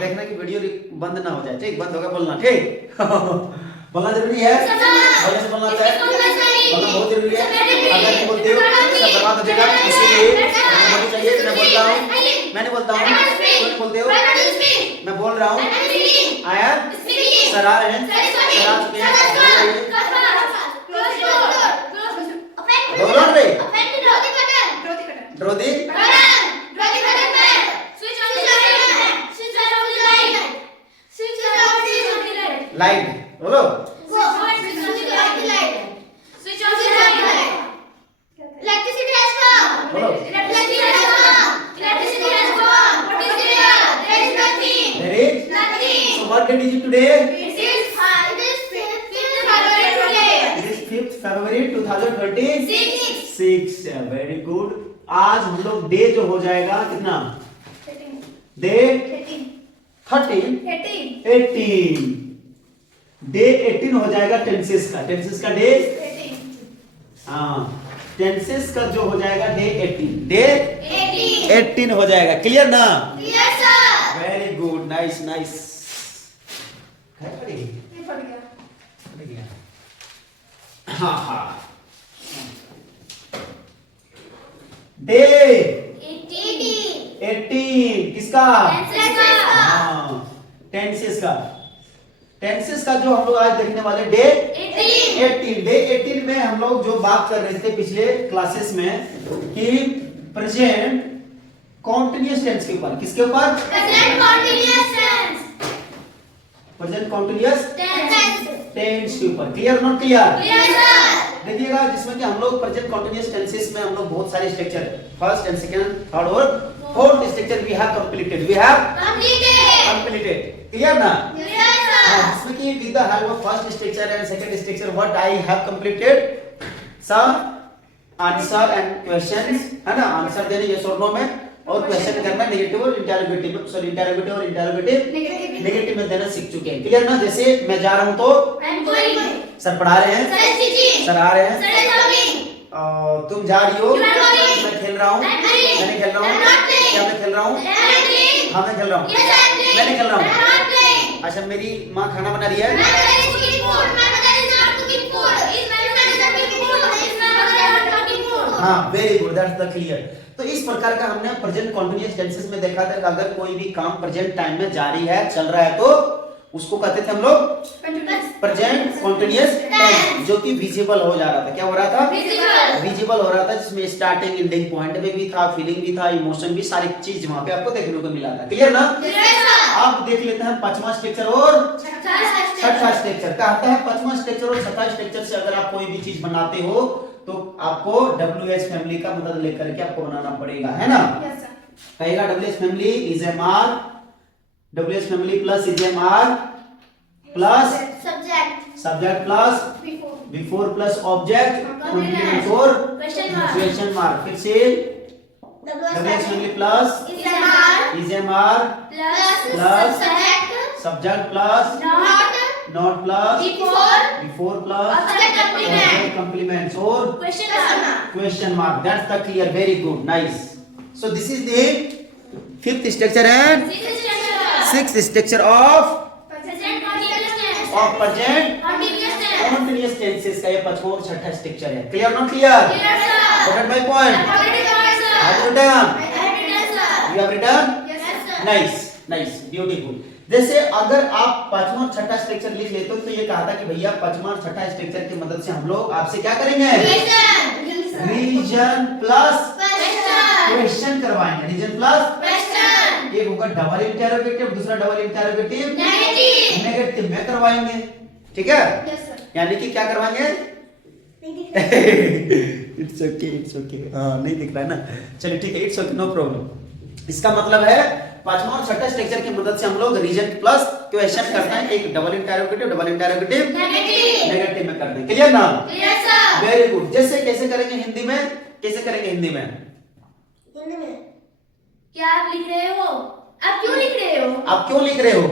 देखना कि वीडियो बंद ना हो जाए। ठीक, बंद होगा बोलना। ठीक बोलना जरूरी है, बोलने से बोलना है, बोलना बहुत जरूरी है। अगर नहीं बोलते हो सब बर्बाद हो जाएगा। इसीलिए बोलनी चाहिए। मैं बोल रहा हूँ, मैं नहीं बोलता हूँ, तुम बोलते हो, मैं बोल रहा हूँ। आया सर आ रहे हैं, सर आ चुके हैं। बोलो रे ड्रोदी लाइट बोलो। What date is it today? It is 5th February 2026. Very good. आज हम लोग डे जो हो जाएगा कितना? डे 13 18 डे 18 हो जाएगा टेंसेस का। टेंसेस का डे टेंसेस का जो हो जाएगा डे 18 हो जाएगा। क्लियर ना? Very good, nice nice. हाँ डे 18 किसका? टेंसेस का। टेंसेस का जो हम लोग आज देखने वाले डे 18 डे 18 में हम लोग जो बात कर रहे थे पिछले क्लासेस में कि प्रेजेंट कॉन्टिन्यूअस टेंस के ऊपर। किसके ऊपर? प्रेजेंट कॉन्टिन्यूअस टेंस के ऊपर। Clear not clear? देखिएगा जिसमें कि हम लोग प्रेजेंट कॉन्टिन्यूअस टेंसेस में हम लोग बहुत सारे structure, first and second third और fourth structure we have completed. Clear ना? जिसमें कि with the help of first structure and second structure what I have completed some answer and questions, है ना? आंसर देने यस और नो में, और क्वेश्चन करना नेगेटिव और इंटरोगेटिव में। सॉरी इंटरोगेटिव और इंटरोगेटिव नेगेटिव में देना सीख चुके हैं। क्लियर ना? जैसे मैं जा रहा हूं तो सर पढ़ा रहे हैं, सर आ रहे हैं, तुम जा रही हो, मैं खेल रहा हूँ, मैंने खेल रहा हूँ, क्या मैं खेल रहा हूँ? हाँ मैं खेल रहा हूँ, मैंने खेल रहा हूँ। अच्छा मेरी माँ खाना बना रही है। हाँ very good, that's the clear. तो इस प्रकार का हमने प्रेजेंट कॉन्टिन्यूअस टेंसेस में देखा था कि अगर कोई भी काम प्रेजेंट टाइम में जारी है, चल रहा है, तो उसको कहते थे हम लोग प्रेजेंट कॉन्टिन्यूअस टेंस, जो कि विजिबल हो जा रहा था। क्या हो रहा था? विजिबल हो रहा था, जिसमें स्टार्टिंग एंडिंग पॉइंट में भी था, फीलिंग भी था, इमोशन भी, सारी चीज वहां पे आपको देखने को मिला था। क्लियर ना? अब देख लेते हैं पांचवा स्ट्रक्चर और छठा स्ट्रक्चर। कहता है पांचवा स्ट्रक्चर और छठा स्ट्रक्चर से अगर आप कोई भी चीज बनाते हो तो आपको WH फैमिली का मदद लेकर के आपको बनाना पड़ेगा, है ना? कहेगा WH family is am are, WH family plus is am are plus subject plus V four plus object complement और क्वेश्चन मार्क। फिर से WH family plus is am are plus subject plus not plus V four plus object complements और question mark. That's the clear, very good, nice. So this is the fifth structure and sixth structure of present continuous tenses का ये पांचवा और छठा स्ट्रक्चर है। Clear not clear? Got my point? Have you written? You have written? Nice nice, beautiful. जैसे अगर आप पांचवा और छठा स्ट्रक्चर लिख लेते हो तो ये कहा था कि भैया पांचवा और छठा स्ट्रक्चर की मदद से हम लोग आपसे क्या करेंगे? रीजन प्लस क्वेश्चन करवाएंगे। रीजन प्लस एक होगा डबल इंटरोगेटिव, दूसरा डबल इंटरोगेटिव नेगेटिव में करवाएंगे। ठीक है? यानी कि क्या करवाएंगे? इट्स ओके हाँ नहीं दिख रहा है ना? चलिए ठीक है, इट्स ओके, नो प्रॉब्लम। इसका मतलब है पांचवा और छठा स्ट्रक्चर की मदद से हम लोग रीजन प्लस क्वेश्चन करते हैं। एक डबल इंटरोगेटिव नेगेटिव में करते हैं। क्लियर ना? Very good. जैसे कैसे करेंगे हिंदी में? कैसे करेंगे हिंदी में? क्या आप लिख रहे हो? आप क्यों लिख रहे हो? आप क्यों लिख रहे हो?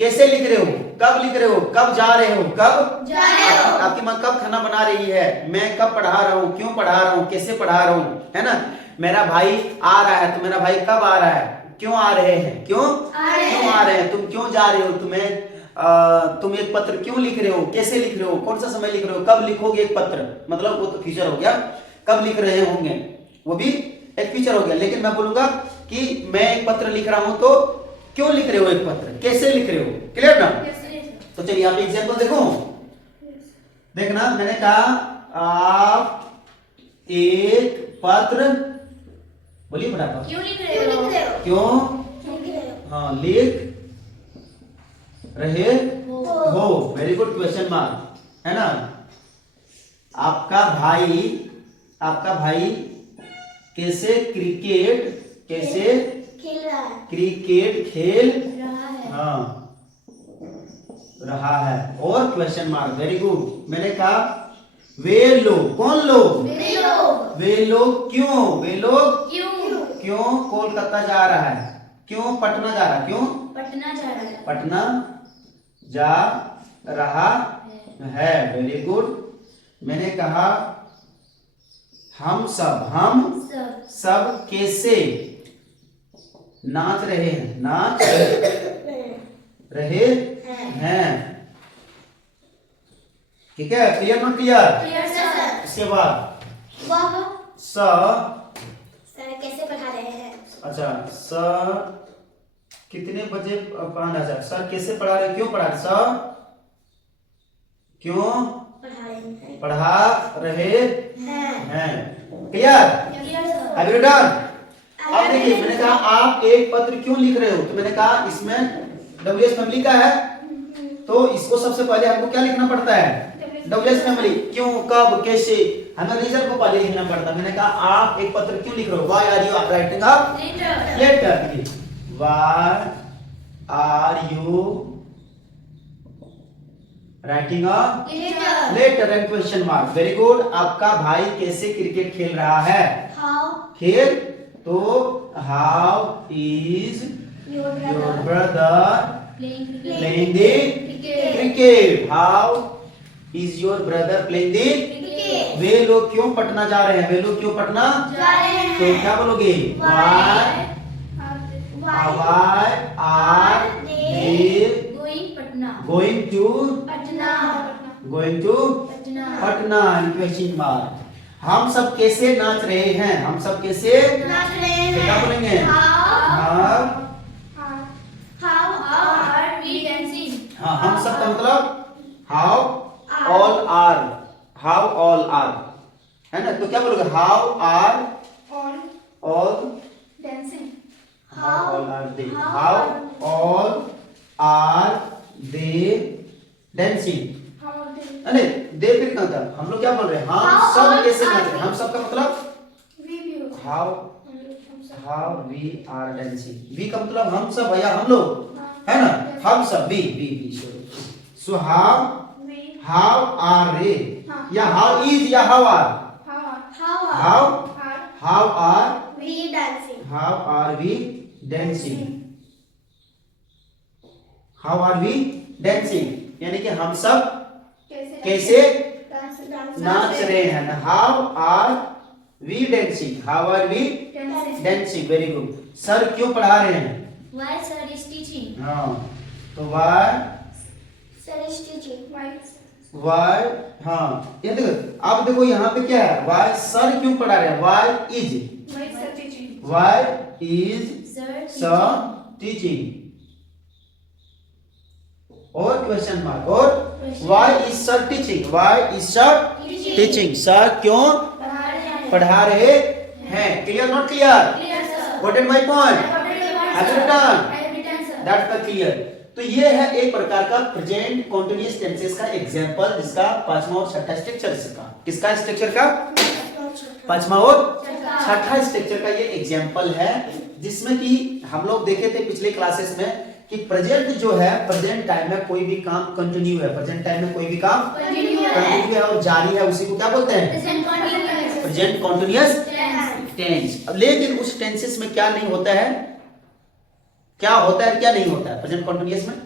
कैसे लिख रहे हो? कब लिख रहे हो? कब जा रहे हो? कब जा रहे हो? आपकी माँ कब खाना बना रही है? मैं कब पढ़ा रहा हूँ? क्यों पढ़ा रहा हूँ? कैसे पढ़ा रहा हूँ? है ना? मेरा भाई आ रहा है, तो मेरा भाई कब आ रहा है? क्यों आ रहे हैं, क्यों क्यों आ रहे हैं, तुम क्यों जा रहे हो, तुम एक पत्र क्यों लिख रहे हो, कैसे लिख रहे हो, कौन सा समय लिख रहे हो, कब लिखोगे एक पत्र, मतलब वो तो फ्यूचर हो गया, कब लिख रहे होंगे वो भी एक फ्यूचर हो गया। लेकिन मैं बोलूंगा कि मैं एक पत्र लिख रहा हूं तो क्यों लिख रहे हो एक पत्र, कैसे लिख रहे हो, क्लियर ना। तो चलिए आप एग्जांपल देखो, देखना मैंने कहा आप एक पत्र, बोलिए फटाफट, क्यों लिख रहे हो? क्यों हाँ लिख रहे हो, वेरी गुड क्वेश्चन मार्क, है ना। आपका भाई कैसे क्रिकेट खेल हाँ रहा है, और क्वेश्चन मार्क, वेरी गुड। मैंने कहा वे लोग, कौन लोग, वे लोग क्यों कोलकाता जा रहा है, क्यों पटना जा रहा है, क्यों पटना जा रहा है, वेरी गुड। मैंने कहा हम सब कैसे नाच रहे हैं, ठीक है, क्लियर नॉट क्लियर। इसके बाद कैसे पढ़ा रहे हैं? अच्छा सर कितने बजे पढ़ाना, सर कैसे पढ़ा रहे, क्यों पढ़ा रहे, सर क्यों पढ़ा रहे हैं, क्लियर, अभी डन। अब देखिए मैंने कहा आप एक पत्र क्यों लिख रहे हो, तो मैंने कहा इसमें WH फैमिली का है, तो इसको सबसे पहले हमको क्या लिखना पड़ता है, WH फैमिली, क्यों कब कैसे, हमें रीजन को पहले लिखना पड़ता है। मैंने कहा आप एक पत्र क्यों लिख रहे हो, why are you writing a letter, why are you writing a letter and question mark, very good. आपका भाई कैसे क्रिकेट खेल रहा है, खेल, तो how is your brother playing the cricket, how is your brother playing the cricket. वे लोग क्यों पटना जा रहे हैं, वे लोग क्यों पटना जा रहे हैं, तो क्या बोलोगे, why are they going to Patna, question mark. हम सब कैसे नाच रहे हैं, हम सब कैसे नाच रहे हैं, क्या बोलेंगे, हाँ हम सब का मतलब हाउ ऑल आर है ना, तो क्या बोलोगे, how are all they dancing, अरे दे फिर कहाँ था, हम लोग क्या बोल रहे हैं, हम सब कैसे नाच रहे हैं, हम सब का मतलब how we are dancing, we का मतलब हम सब या हम लोग, है ना, हम सब वी सो हाउ आर रे, या हाउ इज या how are, how are we dancing, यानी कि हम सब कैसे नाच रहे हैं, how are we dancing, very good. Sir क्यों पढ़ा रहे हैं, Why sir is teaching? हाँ तो वाई Sir is teaching. हाँ ये देखो, अब देखो यहाँ पे क्या है, वाई सर क्यों पढ़ा रहे हैं, वाई इज सर टीचिंग, और क्वेश्चन मार्क, और why is sir teaching, sir क्यों पढ़ा रहे हैं, clear not clear, what is my point, that's the clear. तो ये है एक प्रकार का प्रेजेंट कंटीन्यूअस टेंसेस का एग्जांपल, जिसका पांचवा और छठा स्ट्रक्चर, किसका स्ट्रक्चर का, पांचवा और छठा स्ट्रक्चर का ये एग्जांपल है, जिसमें कि हम लोग देखे थे पिछले क्लासेस में कि प्रेजेंट जो है, प्रेजेंट टाइम में कोई भी काम कंटिन्यू है, प्रेजेंट टाइम में कोई भी काम कंटिन्यू है और जारी है, उसी को क्या बोलते हैं, प्रेजेंट कंटीन्यूअस टेंस। लेकिन उस टेंसेस में क्या नहीं होता है, क्या होता है क्या नहीं होता है प्रेजेंट कंटीन्यूअस में,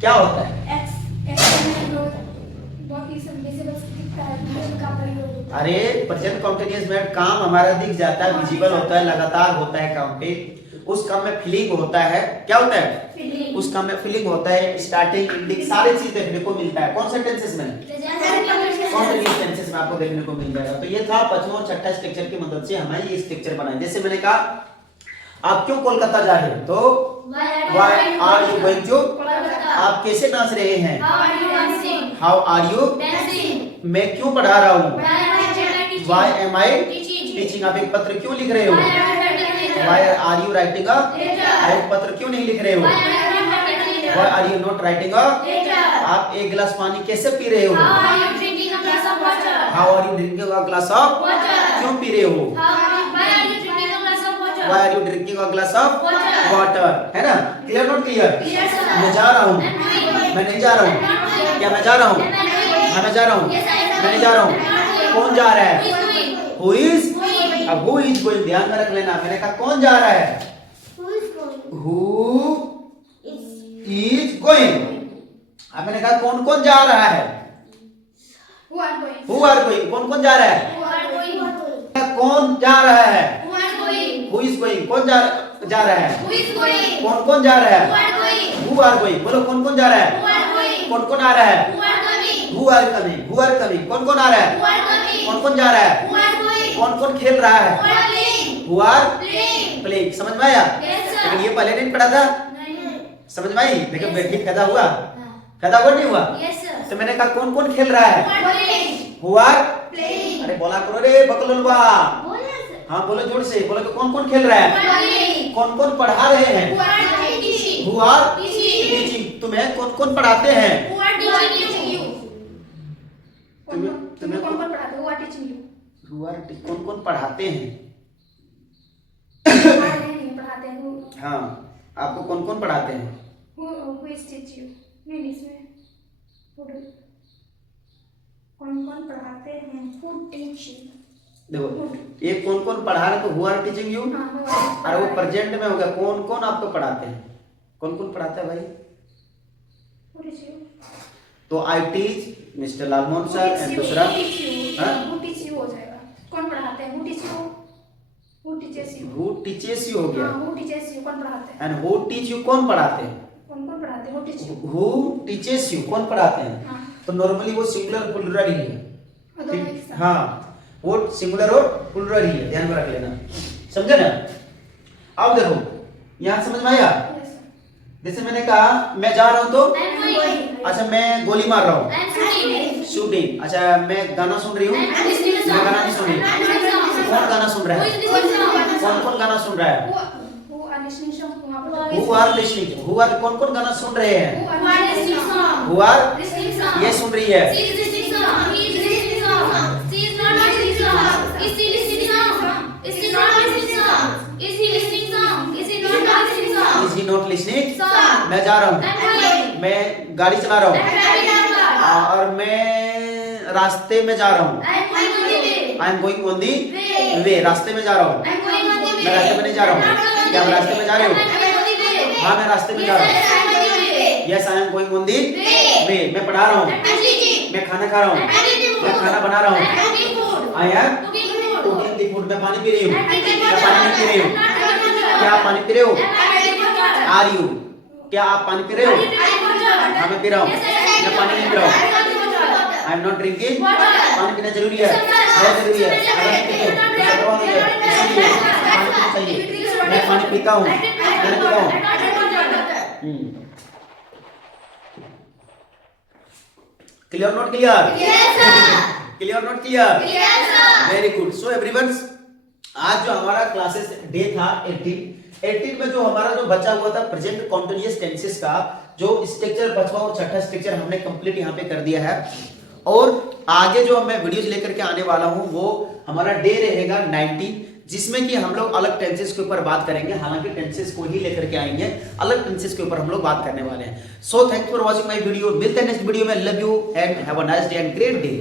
क्या होता है, अरे प्रेजेंट कंटिन्यूअस में काम हमारा दिख जाता है, विजिबल होता है, लगातार होता है काम पे। उस काम में फीलिंग होता है, क्या होता है? उस काम में फीलिंग होता है, स्टार्टिंग एंडिंग सारी चीज देखने को मिलता है। कौन से टेंसेस में? कंटिन्यूअस टेंसेस में आपको देखने को मिल जाएगा। तो ये था पांचवा और छठा स्ट्रक्चर की मदद से हमें ये स्ट्रक्चर बनाए। जैसे मैंने कहा आप क्यों कोलकाता जा रहे हो, तो why are you going to, आप कैसे नाच रहे हैं, हाउ आर यू, मैं क्यों पढ़ा रहा हूँ, व्हाई एम आई टीचिंग, आप एक पत्र क्यों लिख रहे हो, व्हाई आर यू राइटिंग आप एक पत्र क्यों नहीं लिख रहे हो, why are you not writing आप एक गिलास पानी कैसे पी रहे हो, how are you drinking a glass of, क्यों पी रहे हो, Why are you drinking a glass of water? है ना? Clear not clear? मैं जा रहा हूँ, मैं नहीं जा रहा हूँ, क्या मैं जा रहा हूँ, हाँ मैं जा रहा हूँ, मैं नहीं जा रहा हूँ, कौन जा रहा है, who is, अब who is going ध्यान में रख लेना। मैंने कहा कौन जा रहा है, who is going, अब मैंने कहा कौन कौन जा रहा है, who are going, कौन कौन जा रहा है, कौन जा रहा है, who is going, कौन जा रहा है, कौन कौन जा रहा है, who are going, बोलो कौन कौन जा रहा है, कौन कौन आ रहा है, who are coming, who are coming, कौन कौन आ रहा है, कौन कौन जा रहा है, कौन कौन खेल रहा है, who are playing। समझ में आया? लेकिन ये पहले नहीं पढ़ा था, समझ में आई? लेकिन बेटी पैदा हुआ, पैदा हुआ नहीं हुआ, तो मैंने कहा कौन कौन खेल रहा है, who are, अरे बोला करो रे बकलोलवा, हाँ बोलो जोर से बोलो कि कौन कौन खेल रहा है, कौन कौन पढ़ा रहे हैं, who are teaching, तुम्हें कौन कौन पढ़ाते हैं, तुम्हें कौन कौन पढ़ाते हैं, who are teaching you, who are कौन कौन पढ़ाते हैं, पढ़ाते हैं, हाँ आपको कौन कौन पढ़ाते हैं, who is teach you, नहीं इसमें कौन कौन पढ़ाते हैं, who teach you, देखो ये कौन कौन पढ़ा रहे, तो who are teaching you, और वो प्रेजेंट में होगा कौन कौन आपको पढ़ाते हैं, कौन कौन पढ़ाता है भाई, तो I teach mister Lalmohan sir and दूसरा who teach you हो जाएगा, कौन पढ़ाते हैं, who teaches you हो गया, who teaches you कौन पढ़ाते हैं, एंड who teach you कौन पढ़ाते हैं, कौन कौन पढ़ाते हैं, who teaches you कौन पढ़ाते हैं, तो नॉर्मली वो सिंगुलर प्लुरल ही है, हाँ वो सिंगुलर और प्लुरल ही है, ध्यान में रख लेना, समझे ना। अब देखो यहाँ समझ में आया, जैसे मैंने कहा मैं जा रहा हूँ तो, अच्छा मैं गोली मार रहा हूँ, शूटिंग, अच्छा मैं गाना सुन रही हूँ, मैं गाना नहीं सुन रही, कौन गाना सुन रहा है, कौन कौन गाना सुन रहा है, who are listening, who are कौन कौन गाना सुन रहे हैं, who are ये सुन रही है, Is he not listening? मैं जा रहा हूँ, मैं गाड़ी चला रहा हूँ, और मैं रास्ते में जा रहा हूँ, I am going on the way, रास्ते में जा रहा हूँ, मैं रास्ते में नहीं जा रहा हूँ, क्या आप रास्ते में जा रहे हो, हाँ मैं रास्ते में जा रहा हूँ, yes I am going on the way, मैं पढ़ा रहा हूँ, मैं खाना खा रहा हूँ, मैं खाना बना रहा हूँ, I am cooking the food, मैं पानी पी रही हूँ, मैं पानी नहीं पी रही हूँ, क्या आप पानी पी रहे हो, आर यू, क्या आप पानी पी रहे हो, हाँ मैं पी रहा हूँ, मैं पानी नहीं पी रहा हूँ, आई एम नॉट ड्रिंकिंग, पानी पीना जरूरी है, बहुत जरूरी है, अगर नहीं पीते हो तो प्रभाव नहीं है, इसलिए पानी पीना चाहिए, मैं पानी पीता हूँ, मैं पीता हूँ, clear not clear, clear not clear, very good. So everyone, आज जो हमारा क्लासेस डे था 18 में जो हमारा जो बचा हुआ था प्रेजेंट कॉन्टिन्यूअस टेंसेस का जो स्ट्रक्चर पांचवा और छठा स्ट्रक्चर हमने कंप्लीट यहाँ पे कर दिया है, और आगे जो मैं वीडियोस लेकर के आने वाला हूँ वो हमारा डे रहेगा 90, जिसमें कि हम लोग अलग टेंसेस के ऊपर बात करेंगे, हालांकि टेंसेस को ही लेकर के आएंगे, अलग टेंसेस के ऊपर हम लोग बात करने वाले हैं। So thanks for watching my video, मिलते हैं नेक्स्ट वीडियो में, love you and have a nice day and great day.